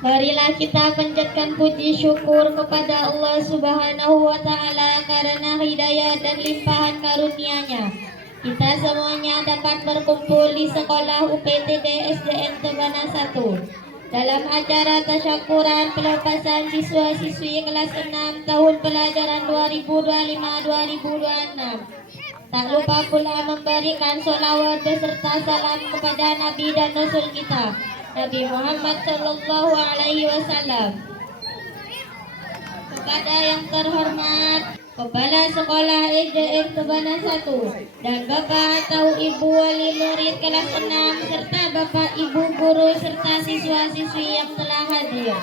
Marilah kita panjatkan puji syukur kepada Allah Subhanahu wa Ta'ala karena hidayah dan limpahan karunia-Nya. Kita semuanya dapat berkumpul di sekolah UPTD SDN Tebana 1 dalam acara tasyakuran pelepasan siswa-siswi kelas 6 tahun pelajaran 2025-2026. Tak lupa pula memberikan sholawat beserta salam kepada Nabi dan Rasul kita, Nabi Muhammad Sallallahu Alaihi Wasallam. Kepada yang terhormat Kepala Sekolah SDN Tebana 1 dan Bapak atau Ibu Wali Murid kelas 6 serta Bapak Ibu Guru serta siswa-siswi yang telah hadir.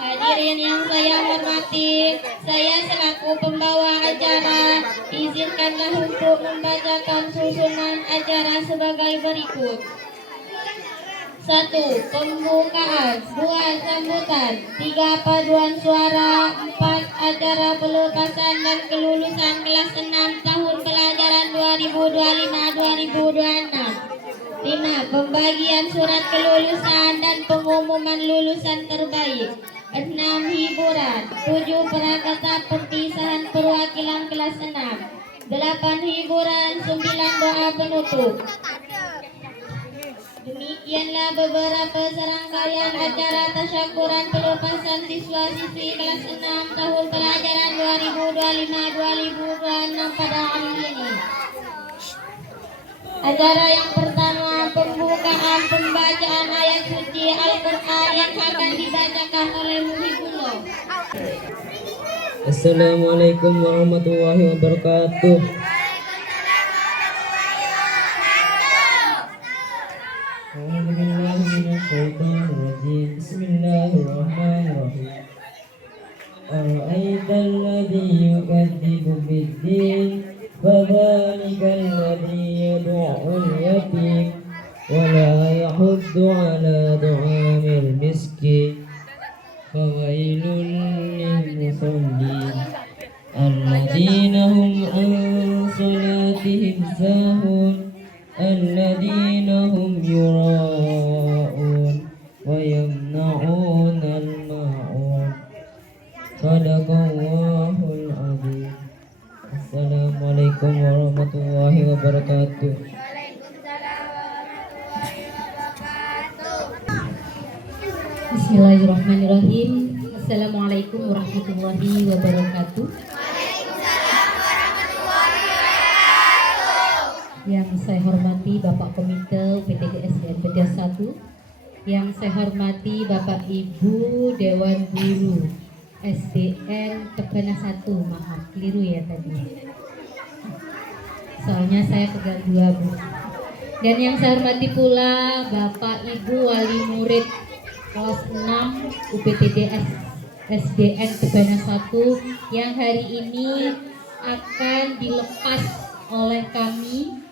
Hadirin yang saya hormati, saya selaku pembawa acara izinkanlah untuk membacakan susunan acara sebagai berikut. 1. Pembukaan, 2. Sambutan, 3. Paduan suara, 4. Acara pelepasan dan kelulusan kelas 6 tahun pelajaran 2025-2026. 5. Pembagian surat kelulusan dan pengumuman lulusan terbaik. 6. Hiburan. 7. Perakata perpisahan perwakilan kelas 6. 8. Hiburan. 9. Doa penutup. Demikianlah beberapa serangkaian acara tasyakuran pelepasan siswa-siswi kelas 6 tahun pelajaran 2025-2026 pada hari ini. Acara yang pertama, pembukaan pembacaan ayat suci Al-Quran yang akan dibacakan oleh Muhibullah. Assalamualaikum warahmatullahi wabarakatuh. Bismillahirrahmanirrahim. Ara'aital ladzi yukadzibu bid-din fadzalikal ladzi yad'ul yatim wa la yahuddu 'ala du'amil miskin fawailul lil musallin alladzina hum an salatihim sahun alladzina hum yura'un wa yamna'un al-ma'un. Sadaqallahul azim. Assalamualaikum warahmatullahi wabarakatuh. Bismillahirrahmanirrahim. Assalamualaikum warahmatullahi wabarakatuh. Yang saya hormati Bapak Komite UPTD SDN Tebana 1, yang saya hormati Bapak Ibu Dewan Guru SDN Tebana 1, maaf keliru ya tadi, soalnya saya pegang 2 Bu. Dan yang saya hormati pula Bapak Ibu Wali Murid kelas 6 UPTD SDN Tebana 1 yang hari ini akan dilepas oleh kami,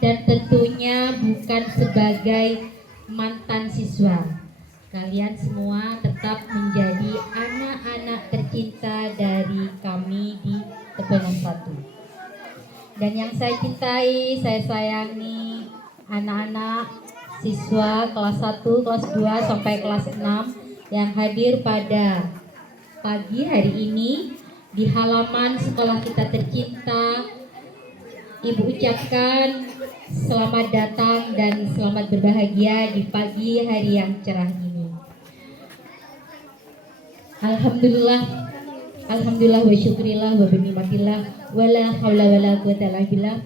dan tentunya bukan sebagai mantan siswa. Kalian semua tetap menjadi anak-anak tercinta dari kami di Tebana 1. Dan yang saya cintai, saya sayangi anak-anak siswa kelas 1, kelas 2 sampai kelas 6 yang hadir pada pagi hari ini di halaman sekolah kita tercinta. Ibu ucapkan selamat datang dan selamat berbahagia di pagi hari yang cerah ini. Alhamdulillah wa syukrillah wa binikmatillah wa la hawla wa la quwwata illa billah.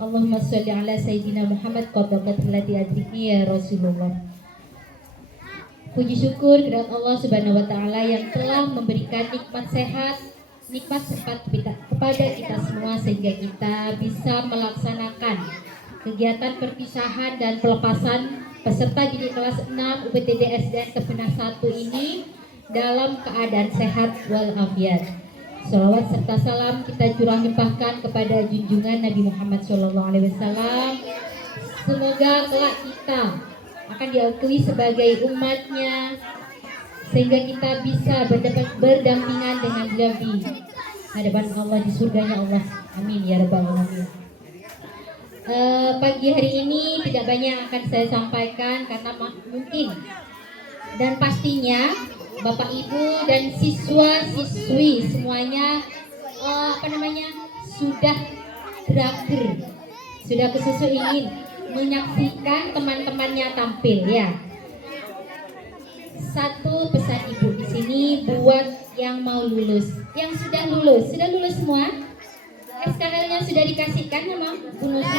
Allahumma sholli ala sayyidina Muhammad qadaqat lati adriki ya Rasulullah. Puji syukur kepada Allah Subhanahu wa Ta'ala yang telah memberikan nikmat sehat, nikmat sempat kepada kita semua sehingga kita bisa melaksanakan kegiatan perpisahan dan pelepasan peserta didik kelas 6 UPTD SDN Tebana 1 ini dalam keadaan sehat walafiat. Sholawat serta salam kita curah limpahkan kepada junjungan Nabi Muhammad SAW. Semoga kelak kita akan diakui sebagai umatnya, sehingga kita bisa berdampingan dengan Nabi hadapan Allah di surganya Allah. Amin ya rabbal alamin. Pagi hari ini tidak banyak yang akan saya sampaikan karena mungkin dan pastinya Bapak Ibu dan siswa-siswi semuanya sudah berakhir, sudah kesusu ingin menyaksikan teman-temannya tampil ya. Satu pesan Ibu di sini buat yang mau lulus, yang sudah lulus semua. SKL-nya sudah dikasihkan sama Bu Nusi?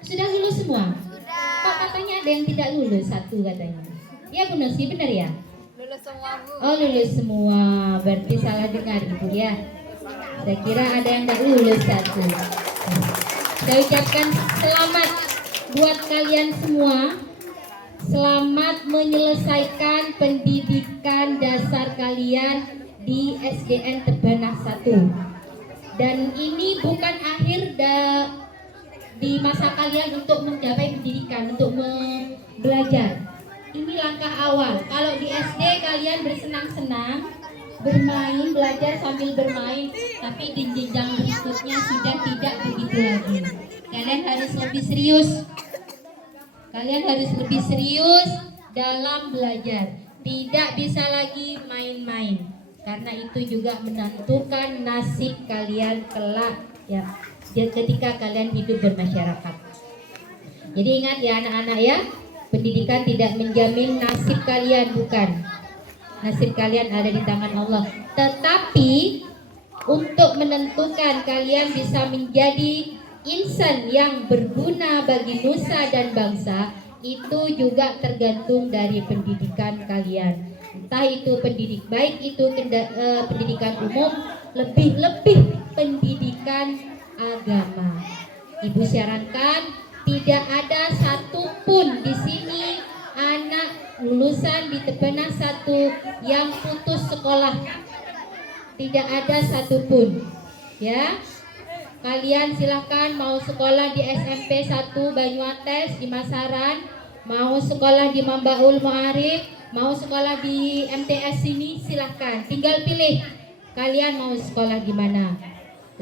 Sudah lulus semua? Kok katanya ada yang tidak lulus satu katanya? Ya Bu Nusi, benar ya? Lulus semua, Bu. Oh lulus semua, berarti salah dengar Ibu ya. Saya kira ada yang tidak lulus satu. Saya ucapkan selamat buat kalian semua. Selamat menyelesaikan pendidikan dasar kalian di SDN Tebenah 1. Dan ini bukan akhir di masa kalian untuk mencapai pendidikan, untuk belajar. Ini langkah awal. Kalau di SD kalian bersenang-senang, bermain, belajar sambil bermain, tapi di jenjang berikutnya sudah tidak begitu lagi. Kalian harus lebih serius. Kalian harus lebih serius dalam belajar. Tidak bisa lagi main-main. Karena itu juga menentukan nasib kalian kelak ya, ketika kalian hidup bermasyarakat. Jadi ingat ya anak-anak ya, pendidikan tidak menjamin nasib kalian, bukan. Nasib kalian ada di tangan Allah. Tetapi untuk menentukan kalian bisa menjadi insan yang berguna bagi nusa dan bangsa, itu juga tergantung dari pendidikan kalian. Entah itu pendidik baik itu pendidikan umum, lebih-lebih pendidikan agama. Ibu sarankan tidak ada satupun di sini anak lulusan di Tebenah 1 yang putus sekolah. Tidak ada satupun. Ya. Kalian silahkan mau sekolah di SMP 1 Banyuates di Masaran, mau sekolah di Mambaul Mu'arif, mau sekolah di MTS sini, silahkan. Tinggal pilih kalian mau sekolah di mana.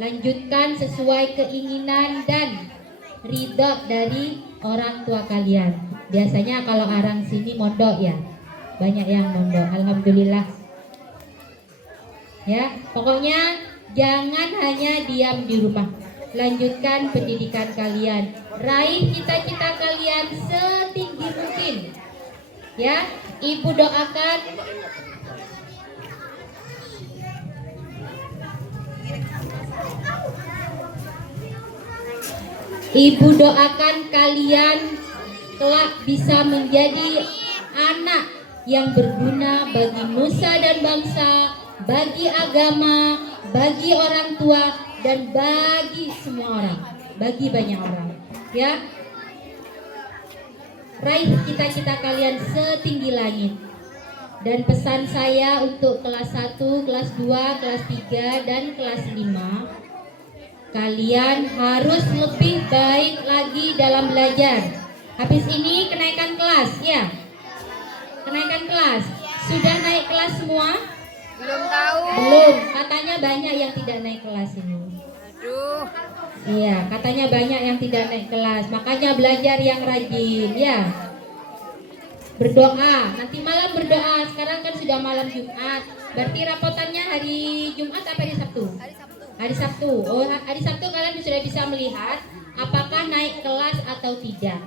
Lanjutkan sesuai keinginan dan ridho dari orang tua kalian. Biasanya kalau orang sini mondok ya, banyak yang mondok. Alhamdulillah. Ya, pokoknya jangan hanya diam di rumah. Lanjutkan pendidikan kalian. Raih cita-cita kalian setinggi mungkin. Ya, Ibu doakan kalian kelak bisa menjadi anak yang berguna bagi nusa dan bangsa, bagi agama, bagi orang tua, dan bagi semua orang, bagi banyak orang. Ya, raih cita-cita kalian setinggi langit. Dan pesan saya untuk kelas 1, kelas 2, kelas 3, dan kelas 5, kalian harus lebih baik lagi dalam belajar. Habis ini kenaikan kelas ya. Kenaikan kelas. Sudah naik kelas semua? Belum tahu. Belum, katanya banyak yang tidak naik kelas ini. Aduh. Iya, katanya banyak yang tidak naik kelas. Makanya belajar yang rajin ya. Berdoa, nanti malam berdoa. Sekarang kan sudah malam Jumat. Berarti rapotannya hari Jumat apa hari Sabtu? Hari Sabtu. Hari Sabtu. Oh, hari Sabtu kalian sudah bisa melihat apakah naik kelas atau tidak.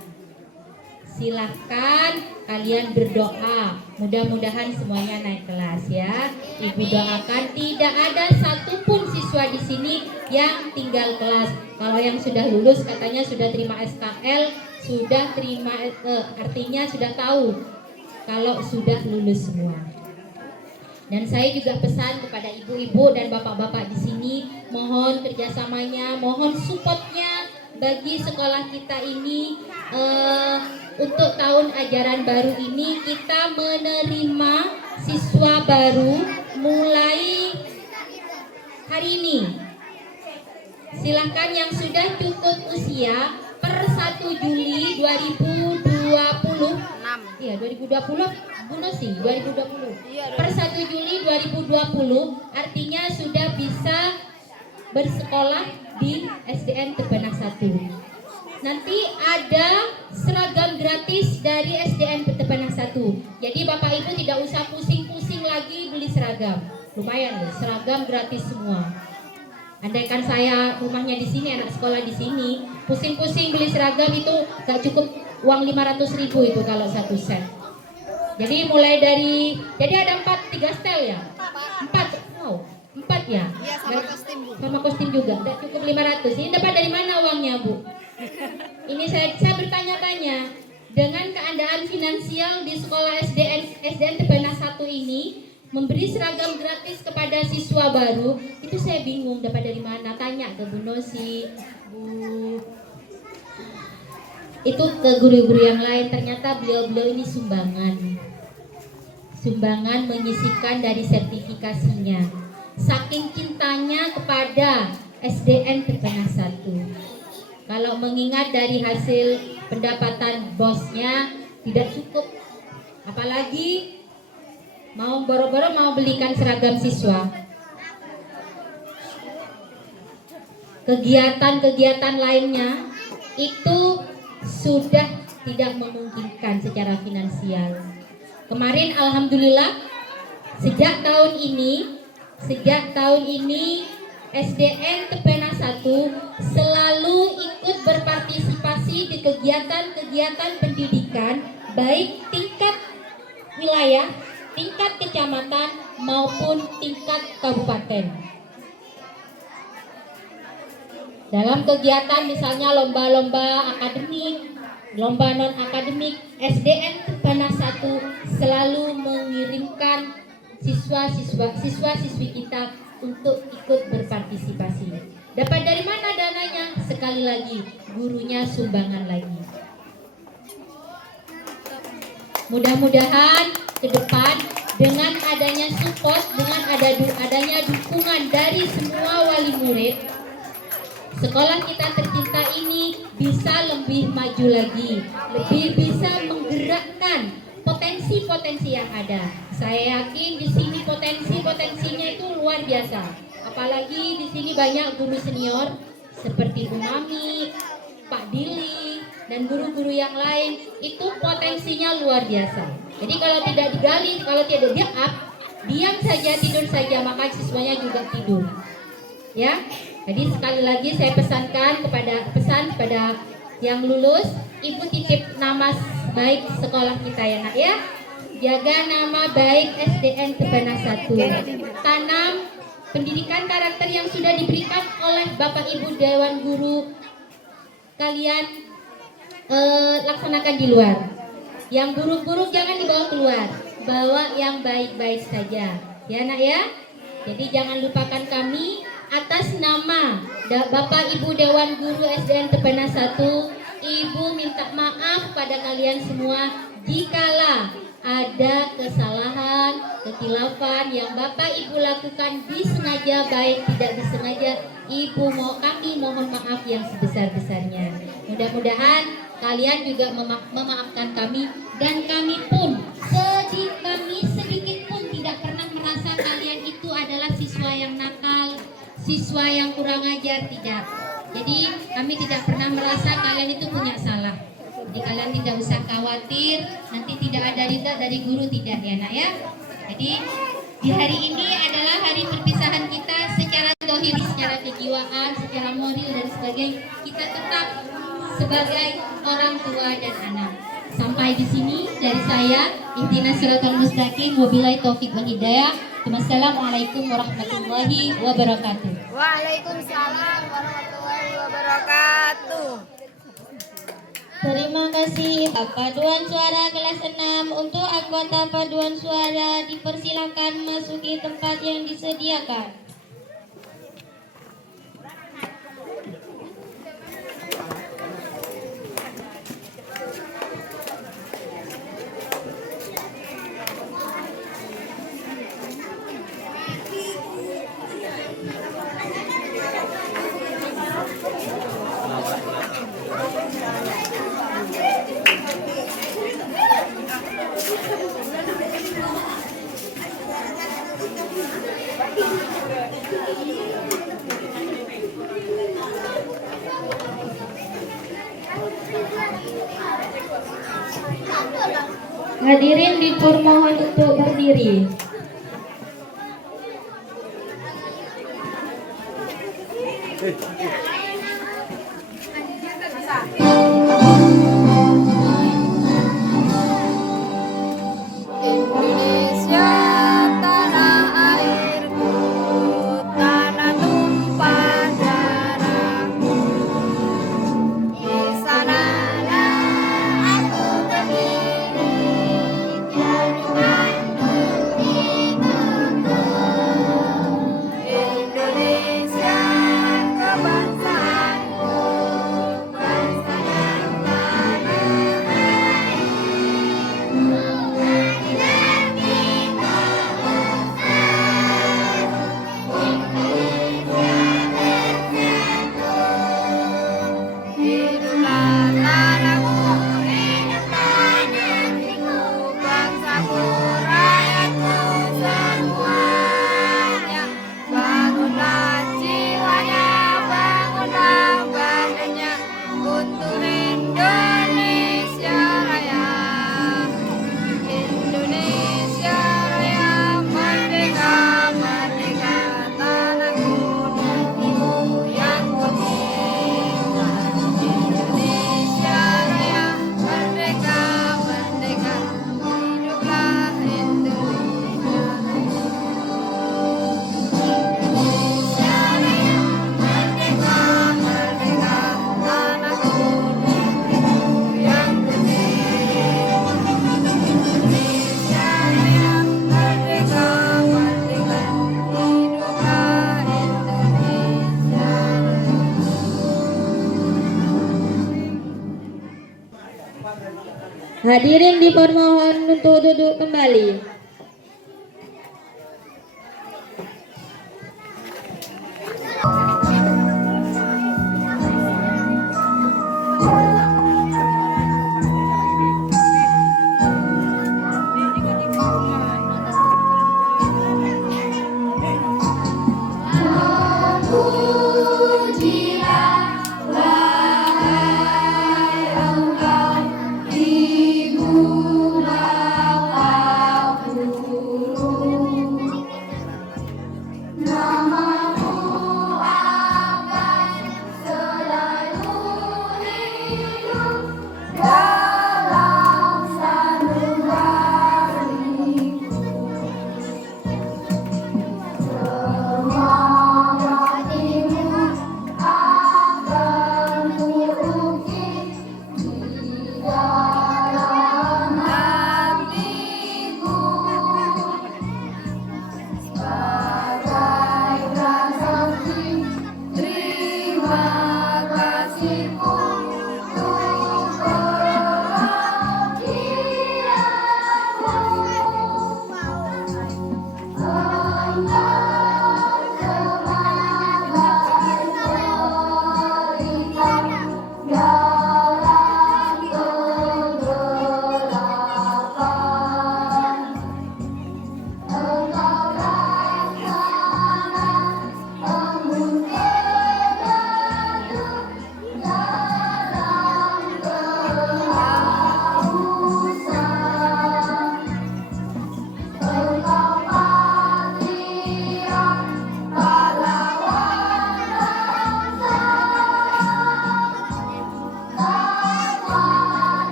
Silahkan kalian berdoa, mudah-mudahan semuanya naik kelas ya. Ibu doakan tidak ada satupun siswa di sini yang tinggal kelas. Kalau yang sudah lulus katanya sudah terima SKL, sudah terima artinya sudah tahu kalau sudah lulus semua. Dan saya juga pesan kepada ibu-ibu dan bapak-bapak di sini, mohon kerjasamanya, mohon supportnya bagi sekolah kita ini. Untuk tahun ajaran baru ini kita menerima siswa baru mulai hari ini. Silahkan yang sudah cukup usia per 1 Juli 2020 Iya, 2020 Bu Nosi, 2020. Iya, Per 1 Juli 2020 artinya sudah bisa bersekolah di SDN Tebenah 1. Nanti ada seragam gratis dari SDN Tebenah 1. Jadi Bapak Ibu tidak usah pusing-pusing lagi beli seragam. Lumayan loh, seragam gratis semua. Andaikan saya rumahnya di sini, anak sekolah di sini, pusing-pusing beli seragam itu gak cukup uang 500.000 itu kalau 1 set. Jadi mulai dari, jadi ada 3 setel ya? 4, wow, 4 ya? Iya, sama kostum, Bu. Sama kostum juga, gak cukup 500. Ini dapat dari mana uangnya, Bu? Ini saya bertanya-tanya, dengan keadaan finansial di sekolah SDN Tebenah 1 ini, memberi seragam gratis kepada siswa baru, itu saya bingung dapat dari mana. Tanya ke Bu Nosi, Bu, itu ke guru-guru yang lain. Ternyata beliau-beliau ini sumbangan menyisihkan dari sertifikasinya. Saking cintanya kepada SDN Tebenah 1. Kalau mengingat dari hasil pendapatan bosnya tidak cukup, apalagi mau boro-boro mau belikan seragam siswa. Kegiatan-kegiatan lainnya itu sudah tidak memungkinkan secara finansial. Kemarin alhamdulillah sejak tahun ini SDN Tebenah 1 selalu ikut berpartisipasi di kegiatan-kegiatan pendidikan baik tingkat wilayah, tingkat kecamatan maupun tingkat kabupaten. Dalam kegiatan misalnya lomba-lomba akademik, lomba non-akademik, SDN Tebenah 1 selalu mengirimkan siswa-siswi kita untuk ikut berpartisipasi. Dapat dari mana dananya? Sekali lagi, gurunya sumbangan lagi. Mudah-mudahan ke depan dengan adanya support, dengan adanya dukungan dari semua wali murid, sekolah kita tercinta ini bisa lebih maju lagi, lebih bisa menggerakkan potensi-potensi yang ada. Saya yakin di sini potensinya itu luar biasa. Apalagi di sini banyak guru senior seperti Bu Mami, Pak Dili, dan guru-guru yang lain, itu potensinya luar biasa. Jadi kalau tidak digali, kalau tidak di-up, diam saja, tidur saja, maka siswanya juga tidur. Ya, jadi sekali lagi saya pesan kepada yang lulus, Ibu titip nama baik sekolah kita ya Nak ya. Jaga nama baik SDN Tebenah 1. Tanam pendidikan karakter yang sudah diberikan oleh Bapak Ibu Dewan Guru, kalian laksanakan di luar. Yang buruk-buruk jangan dibawa keluar, bawa yang baik-baik saja ya Nak ya. Jadi jangan lupakan kami. Atas nama Bapak Ibu Dewan Guru SDN Tebenah 1, Ibu minta maaf pada kalian semua jikalau ada kesalahan, kekhilafan yang Bapak Ibu lakukan disengaja baik tidak disengaja. Kami mohon maaf yang sebesar-besarnya. Mudah-mudahan kalian juga memaafkan kami, dan kami pun sedikit pun tidak pernah merasa kalian itu adalah siswa yang nakal, siswa yang kurang ajar, tidak. Jadi kami tidak pernah merasa kalian itu punya salah. Jadi kalian tidak usah khawatir, nanti tidak ada ridha dari guru, tidak ya Nak ya. Jadi di hari ini adalah hari perpisahan kita secara zahir, secara kejiwaan, secara moral dan sebagainya. Kita tetap sebagai orang tua dan anak. Sampai di sini dari saya, ihdinas siratal mustaqim, wabillahi taufiq wal hidayah. Wassalamualaikum warahmatullahi wabarakatuh. Waalaikumsalam warahmatullahi wabarakatuh. Terima kasih paduan suara kelas 6. Untuk anggota paduan suara dipersilakan masuki tempat yang disediakan. Hadirin dipermohon untuk berdiri. Indonesia tanah airku, tanah tumpah darahku. Di sanalah aku berdiri, jadukanku hidupku. Indonesia kebangsaanku, bangsa dan tanah hiduplah tanahku, hiduplah negeriku, bangsaku, rakyatku semuanya. Bangunlah jiwanya, bangunlah badannya untuk Indonesia Raya. Indonesia Raya merdeka, merdeka, tanahku negeriku yang ku cinta. Indonesia Raya merdeka, merdeka, hiduplah Indonesia. Indonesia Raya merdeka, merdeka, tanahku negeriku yang ku cinta. Indonesia Raya merdeka, merdeka, hiduplah Indonesia Raya. Hadirin dipermohon untuk duduk kembali. Pujilah wahai engkau ibu bapakku, namamu akan selalu hidup dalam sanubariku. Semangat ibu akan kuukir di dalam hatiku sebagai prasasti terima kasihku untuk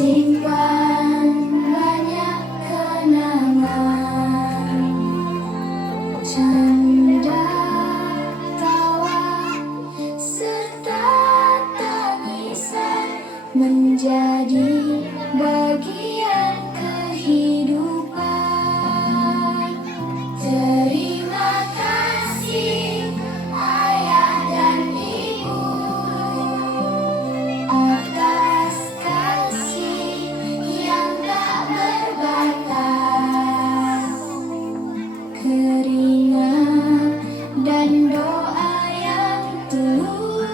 simpan banyak kenangan, canda tawa serta tangisan menjadi bagian kehidupan. Terima kasih ayah dan ibu atas kasih yang tak berbatas. Keringat dan doa yang tulus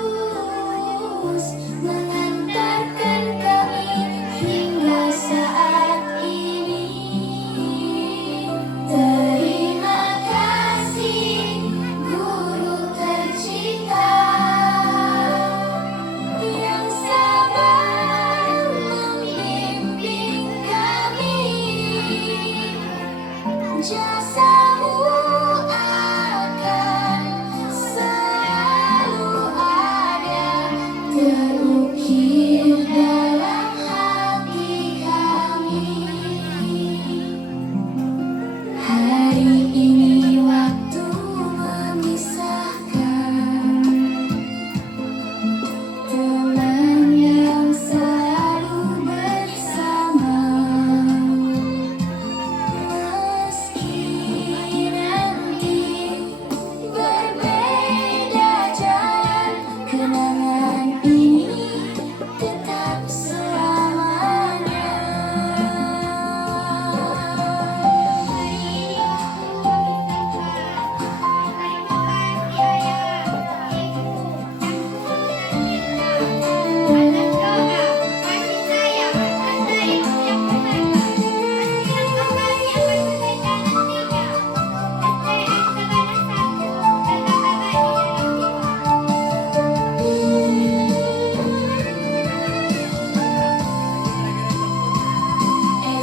mengantarkan kami hingga saat ini. Terima kasih guru tercinta yang sabar membimbing kami. Jasamu akan selalu ada terukir dalam hati kami. Hari ini waktu memisahkan teman yang selalu bersama. Meski nanti berbeda jalan, kenangan ini tetap selamanya.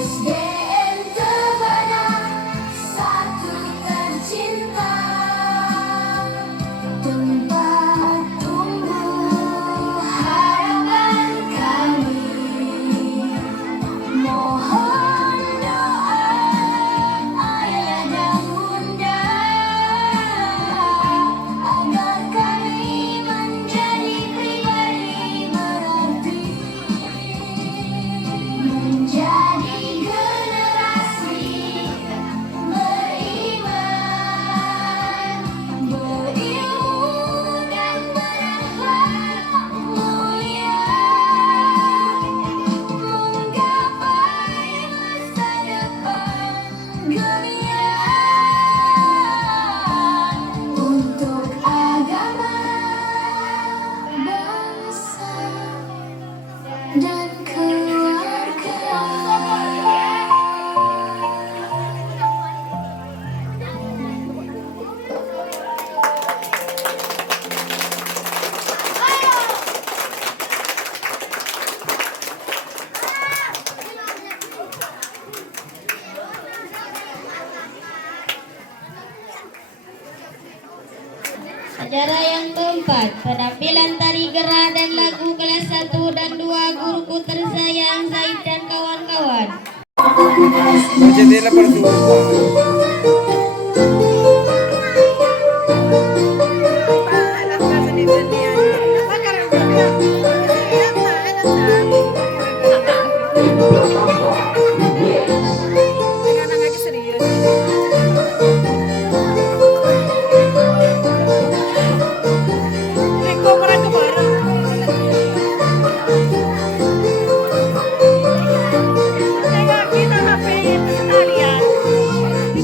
SDN Tebana satu tercinta, tempat tumbuh harapan kami. Mohon doa ayah dan bunda agar kami menjadi pribadi berarti, menjadi generasi beriman, berilmu dan berakhlak mulia, menggapai masa depan gemilang untuk agama, bangsa, dan keluarga. Acara yang keempat, penampilan tari gerah dan lagu kelas 1 dan 2 guruku tersayang Said dan kawan-kawan. Jendela berdua. Kita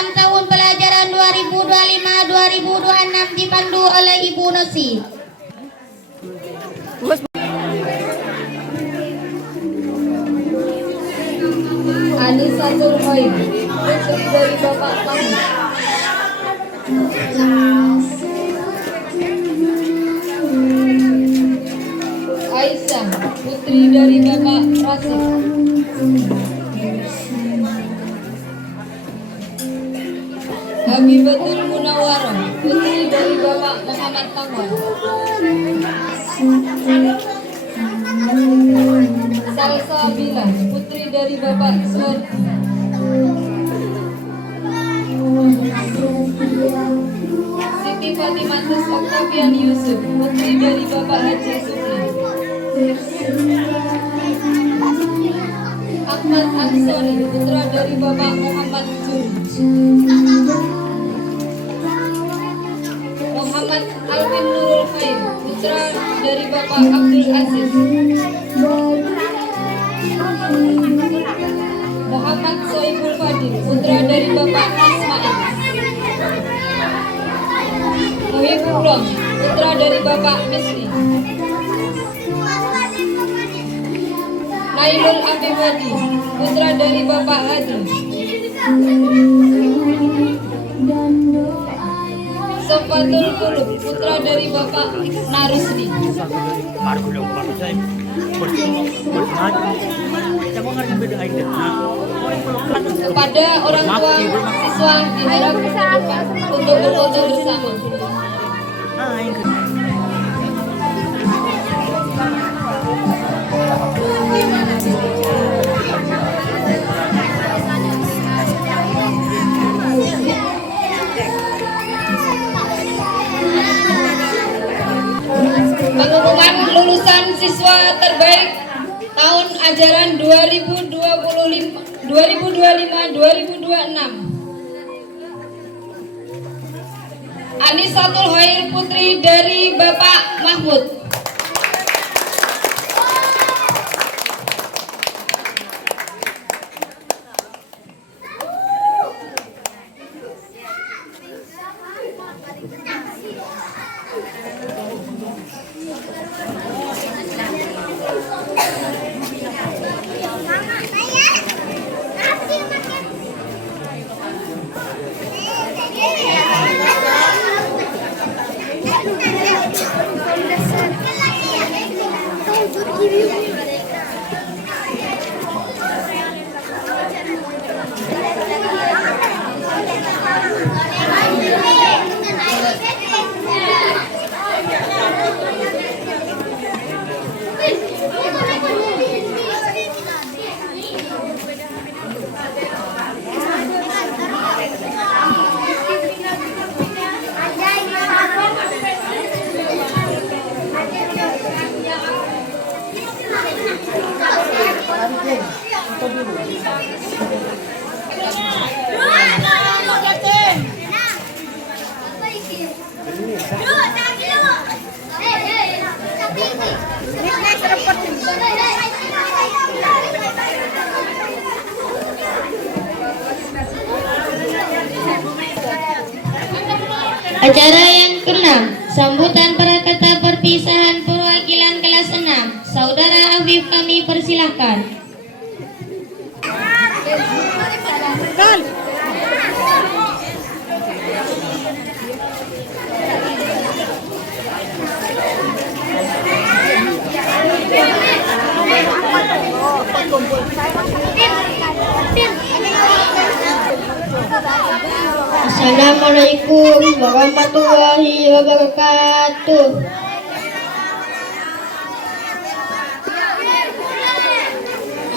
program tahun pelajaran 2025-2026 dipandu oleh Ibu Nosi. Anissa Zulhoy, putri dari Bapak kami. Aisyah, putri dari Bapak Rasid. Habibatul Munawwaroh, putri dari Bapak Muhammad Tangwan. Salsabila, putri dari Bapak Suwardi. Siti Fatimatus Oktavian Yusuf, putri dari Bapak Haji Supri. Ahmad Ansori, putra dari Bapak Muhammad Juri. Muhammad Alvin Nurul Khair, putra dari Bapak Abdul Aziz. Muhammad Soibul Fadil, putra dari Bapak Ismail. Muhibullah, putra dari Bapak Misri. Nailul Abibadi, putra dari Bapak Hadi. Sofatul Kulub, putra dari Bapak Narusli. Kepada orang tua siswa diharap untuk berfoto bersama. Pengumuman lulusan siswa terbaik tahun ajaran 2025-2026. Anisatul Khair, putri dari Bapak Mahmud. Acara yang ke-6, sambutan prakata perpisahan perwakilan kelas 6. Saudara Afif kami persilahkan. Assalamualaikum warahmatullahi wabarakatuh.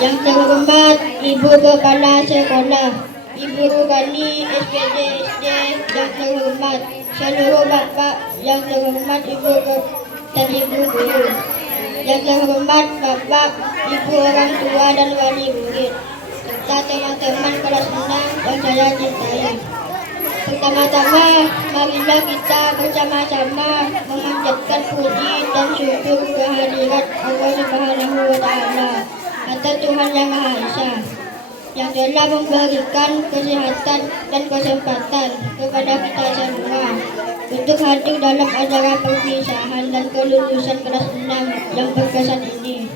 Yang terhormat Ibu Kepala Sekolah, Ibu Rukani SPD SD yang terhormat, seluruh Bapak yang terhormat, Ibu dan Ibu Guru yang terhormat, Bapak, Ibu orang tua dan wali murid, serta teman-teman kelas 6 yang saya cintai. Pertama-tama, marilah kita bersama-sama memanjatkan puji dan syukur kehadirat Allah Subhanahu wa Ta'ala atas Tuhan Yang Maha Esa. yang telah memberikan kesehatan dan kesempatan kepada kita semua untuk hadir dalam acara perpisahan dan kelulusan kelas 6 yang berkesan ini.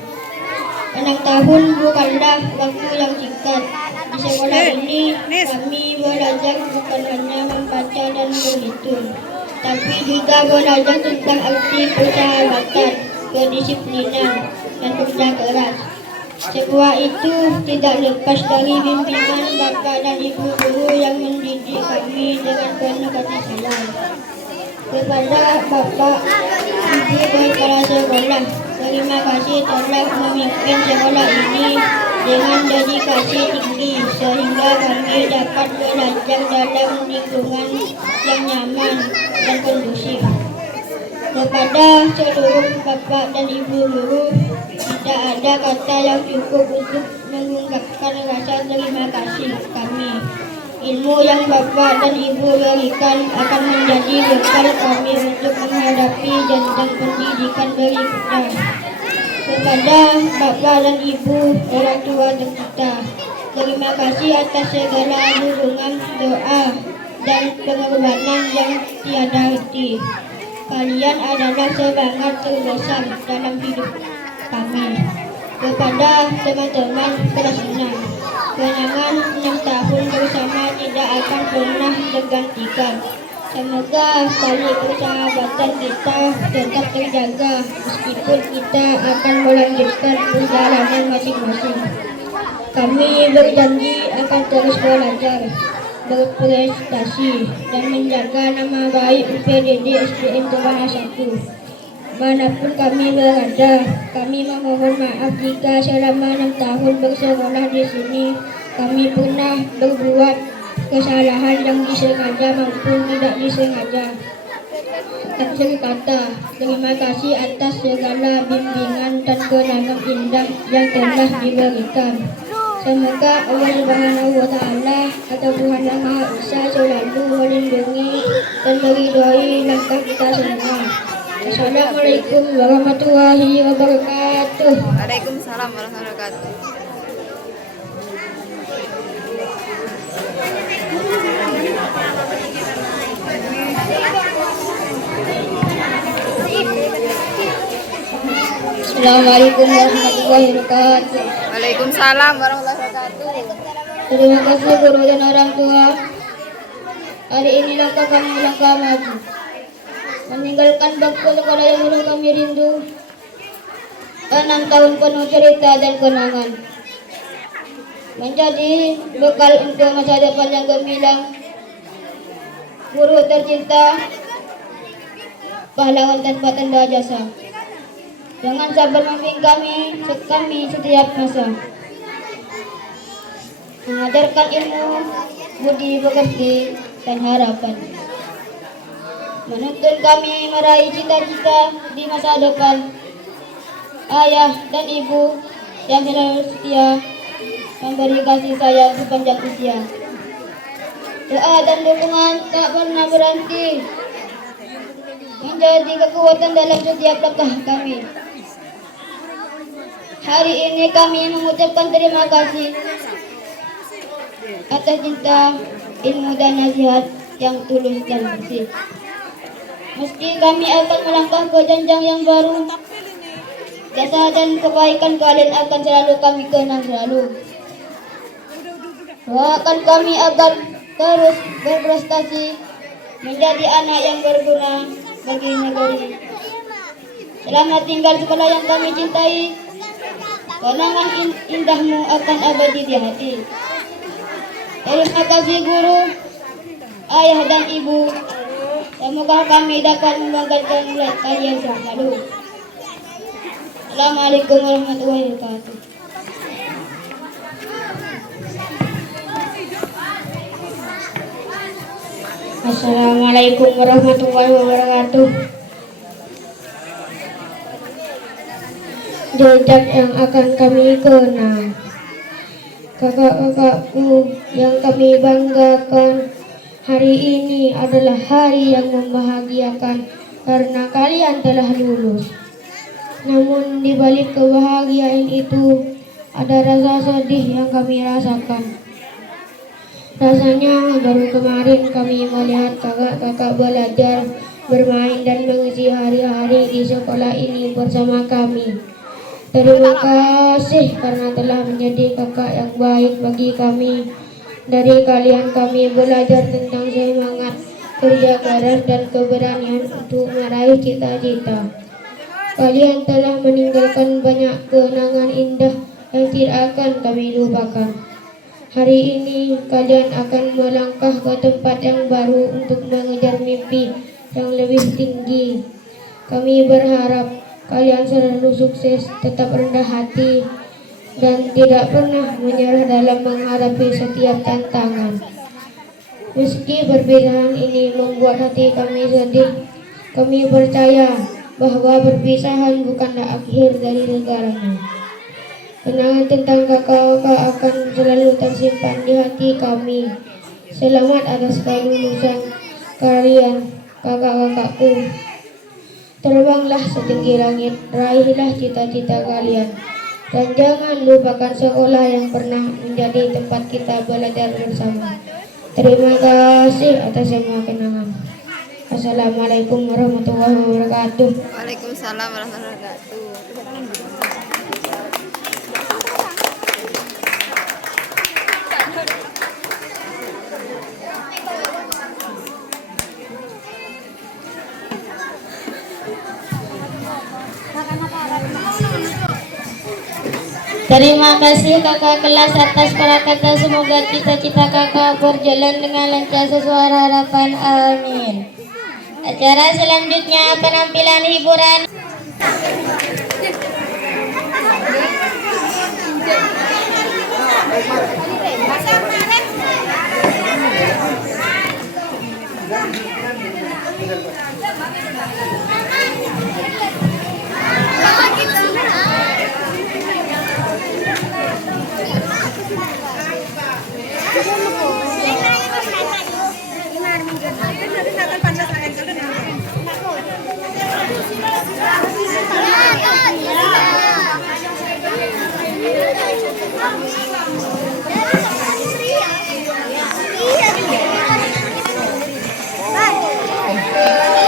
6 tahun bukanlah waktu yang singkat. Di sekolah ini kami belajar bukan hanya membaca dan berhitung, tapi juga belajar tentang arti persahabatan, kedisiplinan, dan kerja keras. Semua itu tidak lepas dari bimbingan Bapak dan Ibu guru yang mendidik kami dengan penuh kasih sayang. Kepada Bapak, Ibu kepala sekolah, terima kasih telah memimpin sekolah ini dengan dedikasi tinggi sehingga kami dapat belajar dalam lingkungan yang nyaman dan kondusif. Kepada seluruh Bapak dan Ibu guru, tidak ada kata yang cukup untuk mengungkapkan rasa terima kasih kami. Ilmu yang Bapak dan Ibu berikan akan menjadi bekal kami untuk menghadapi jenjang pendidikan berikutnya. Kepada Bapak dan Ibu, orang tua kita, terima kasih atas segala dukungan, doa, dan pengorbanan yang tiada henti. Kalian adalah semangat terbesar dalam hidup kami. Kepada teman-teman kelas 6, kenangan 6 tahun bersama tidak akan pernah tergantikan. Semoga tali persahabatan kita tetap terjaga meskipun kita akan melanjutkan perjalanan masing-masing. Kami berjanji akan terus belajar, berprestasi, dan menjaga nama baik UPDD SDN Toraja 1. Manapun kami berada, kami memohon maaf jika selama 6 tahun bersekolah di sini kami pernah berbuat kesalahan yang disengaja maupun tidak disengaja. Akhir kata, terima kasih atas segala bimbingan dan kenangan indah yang telah diberikan. Semoga Allah Subhanahu wa Ta'ala atau Tuhan Yang Maha Esa selalu melindungi dan meridhoi langkah kita semua. Assalamualaikum warahmatullahi wabarakatuh. Waalaikumsalam warahmatullahi wabarakatuh. Assalamualaikum warahmatullahi wabarakatuh. Waalaikumsalam warahmatullahi wabarakatuh. Terima kasih guru dan orang tua. Hari ini langkah kami melangkah maju, meninggalkan bangku sekolah yang dulu kami rindu. 6 tahun penuh cerita dan kenangan, menjadi bekal untuk masa depan yang gemilang. Guru tercinta, pahlawan tanpa tanda jasa, jangan sabar membimbing kami setiap masa, mengajarkan ilmu, budi pekerti, dan harapan, menuntun kami meraih cita-cita di masa depan. Ayah dan ibu yang selalu setia memberi kasih sayang sepanjang usia. Doa dan dukungan tak pernah berhenti menjadi kekuatan dalam setiap langkah kami. Hari ini kami mengucapkan terima kasih atas cinta, ilmu, dan nasihat yang tulus dan bersih. Meski kami akan melangkah ke jenjang yang baru, jasa dan kebaikan kalian akan selalu kami kenang selalu. Doakan kami agar terus berprestasi, menjadi anak yang berguna bagi negeri. Selamat tinggal sekolah yang kami cintai. Kenangan indahmu akan abadi di hati. Terima kasih guru, ayah dan ibu. Semoga kami dapat membanggakan kalian selalu. Assalamualaikum warahmatullahi wabarakatuh. Assalamualaikum warahmatullahi wabarakatuh. Jejak yang akan kami kenang, kakak-kakakku yang kami banggakan, hari ini adalah hari yang membahagiakan karena kalian telah lulus. Namun di balik kebahagiaan itu ada rasa sedih yang kami rasakan. Rasanya baru kemarin kami melihat kakak-kakak belajar, bermain dan mengisi hari-hari di sekolah ini bersama kami. Terima kasih karena telah menjadi kakak yang baik bagi kami. Dari kalian kami belajar tentang semangat, kerja keras dan keberanian untuk meraih cita-cita. Kalian telah meninggalkan banyak kenangan indah yang tidak akan kami lupakan. Hari ini kalian akan melangkah ke tempat yang baru untuk mengejar mimpi yang lebih tinggi. Kami berharap kalian selalu sukses, tetap rendah hati, dan tidak pernah menyerah dalam menghadapi setiap tantangan. Meski perbedaan ini membuat hati kami sedih, kami percaya bahwa perpisahan bukanlah akhir dari segalanya. Kenangan tentang kakak-kakak akan selalu tersimpan di hati kami. Selamat atas kelulusan kalian, kakak-kakakku. Terbanglah setinggi langit, raihlah cita-cita kalian. Dan jangan lupakan sekolah yang pernah menjadi tempat kita belajar bersama. Terima kasih atas semua kenangan. Assalamualaikum warahmatullahi wabarakatuh. Waalaikumsalam warahmatullahi wabarakatuh. Terima kasih kakak kelas atas kata-kata. Semoga cita-cita kakak berjalan dengan lancar sesuai harapan. Amin. Acara selanjutnya penampilan hiburan. Iya.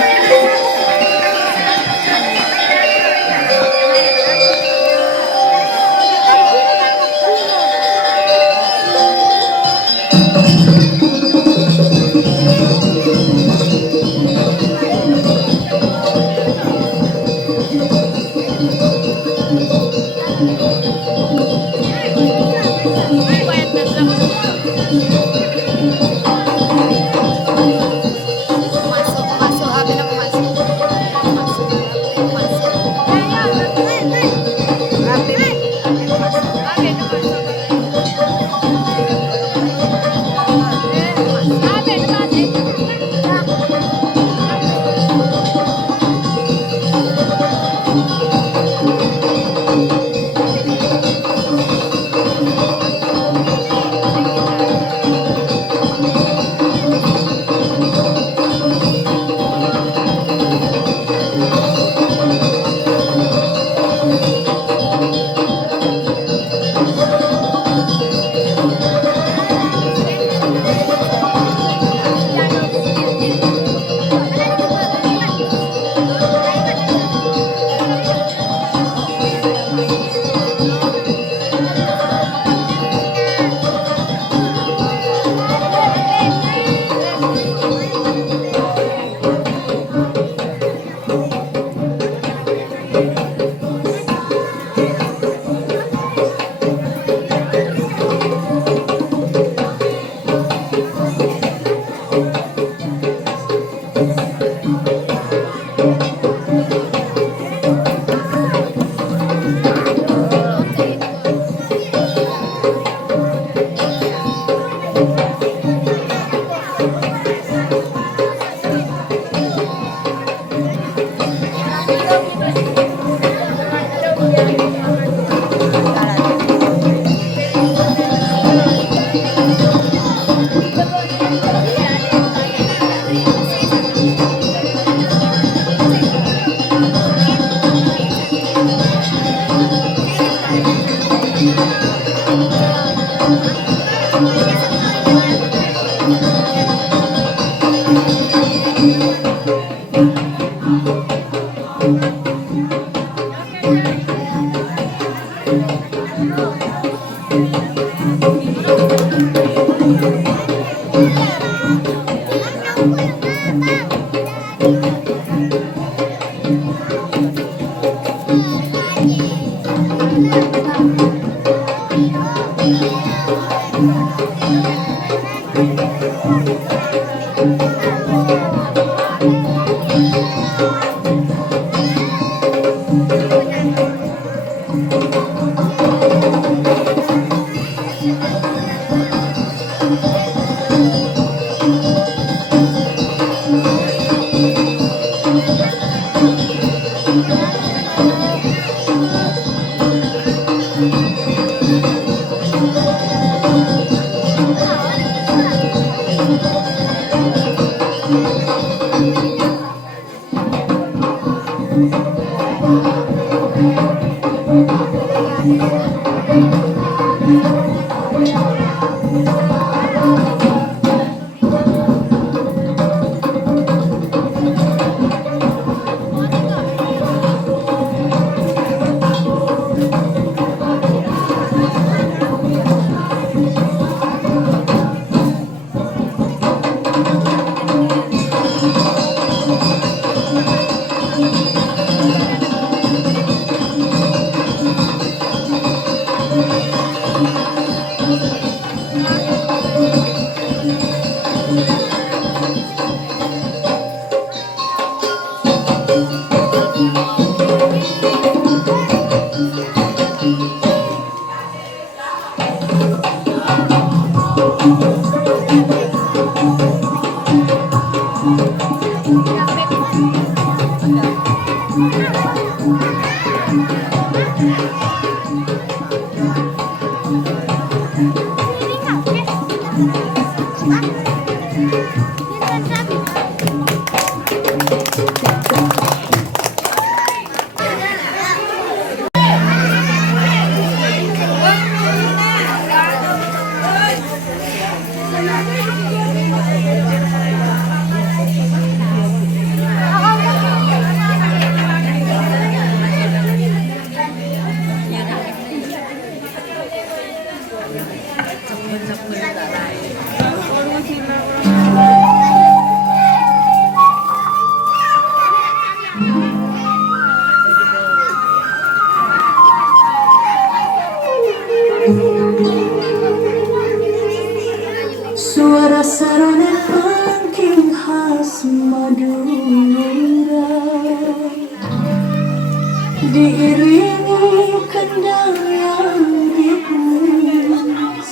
diiringi kendang yang tipis,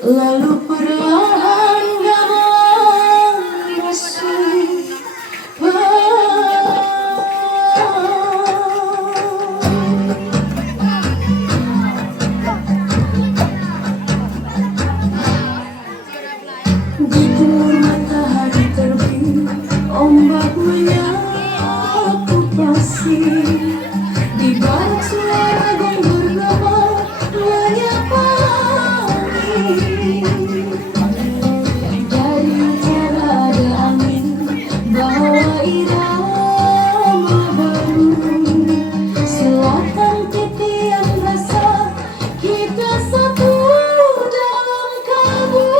lalu perlahan gamelan masuk. Di timur matahari terbit, ombak menyapu pasir. Di barat suara gong bergema menyapa angin. Dari utara ada angin bawa irama baru. Selatan titian rasa kita satu dalam kalbu.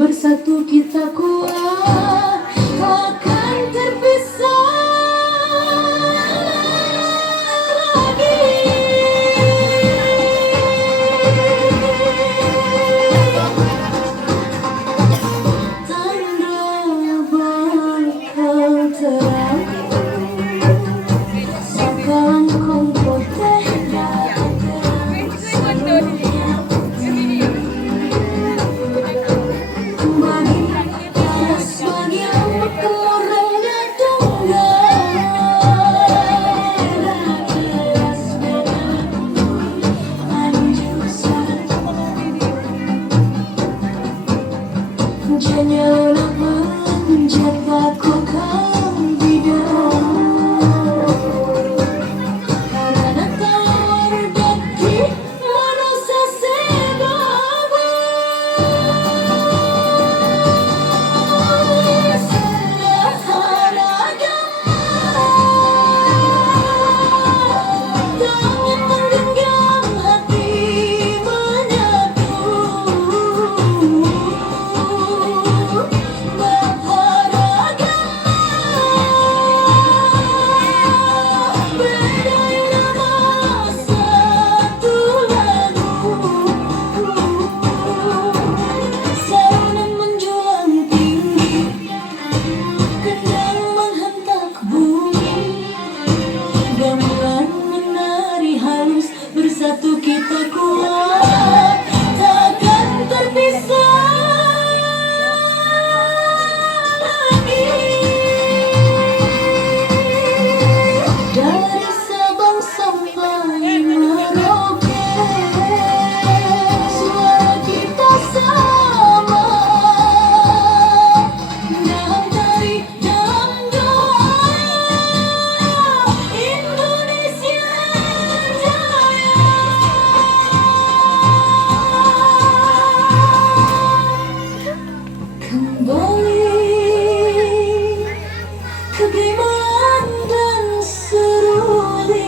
Bersatu kita kuat, takkan terpisah lagi. Tanda bakal terang, sekarang kompor teh datang semuanya. Bagi orang datang jangan menjagaku kau bidang, karena kau rezeki manusia tangan menggenggam hati menyatu. Berharga berdaya nama satu lagu. Sauna menjulang tinggi, kendang menghentak bumi. Gamelan menari halus, bersatu kita kuat, takkan terpisah lagi. Dari Sabang sampai Merauke, suara kita sama dalam tari, dalam doa. Indonesia Jaya. Kembali ke gayaan dan seruling,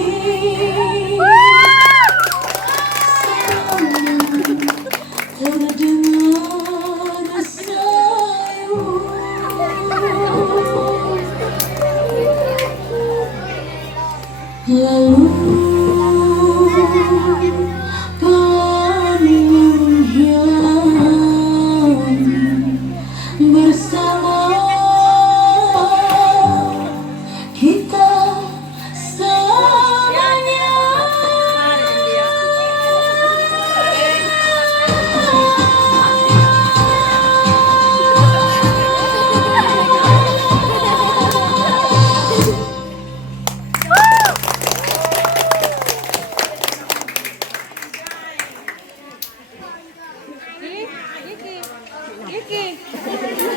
terdengar sayu. Lalu pelan menghilang bersama kita selamanya.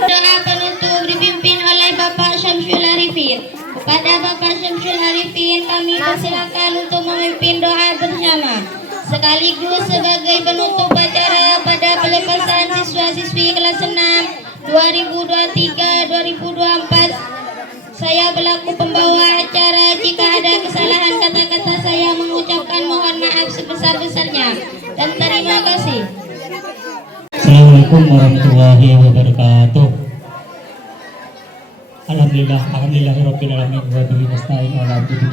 Doa penutup dipimpin oleh Bapak Syamsul Arifin. Kepada Bapak Syamsul Arifin kami persilakan untuk memimpin doa bersama sekaligus sebagai penutup acara pada pelepasan 2023-2024. Saya berlaku pembawa acara. Jika ada kesalahan kata-kata saya mengucapkan mohon maaf sebesar-besarnya dan terima kasih. Assalamualaikum warahmatullahi wabarakatuh. Alhamdulillahirabbil alamin wa bihi nasta'in ala abdihi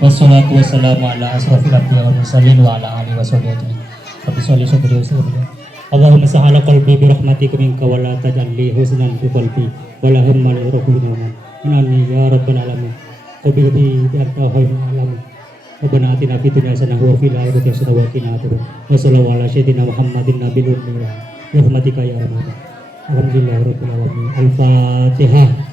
wassalatu wassalamu ala asrofil anbiya'i wal mursalin wa ala alihi washabihi ajmain. Rabbi sholli sadri wa yassir amri. Allahumma sahhala qalbi bi rahmatika minka wa la taj'al li huznan fi qalbi wa la hamma li rabbina anani ya rabbal alamin. Qabbi bi anta khairul alamin. Rabbana atina fid dunya hasanah wa fil akhirati hasanah wa qina adzabannar. Wa sallallahu ala sayyidina Muhammadin nabiyil ummi wa rahmatika ya rahman. Alhamdulillahirabbil alamin. Al-Fatihah.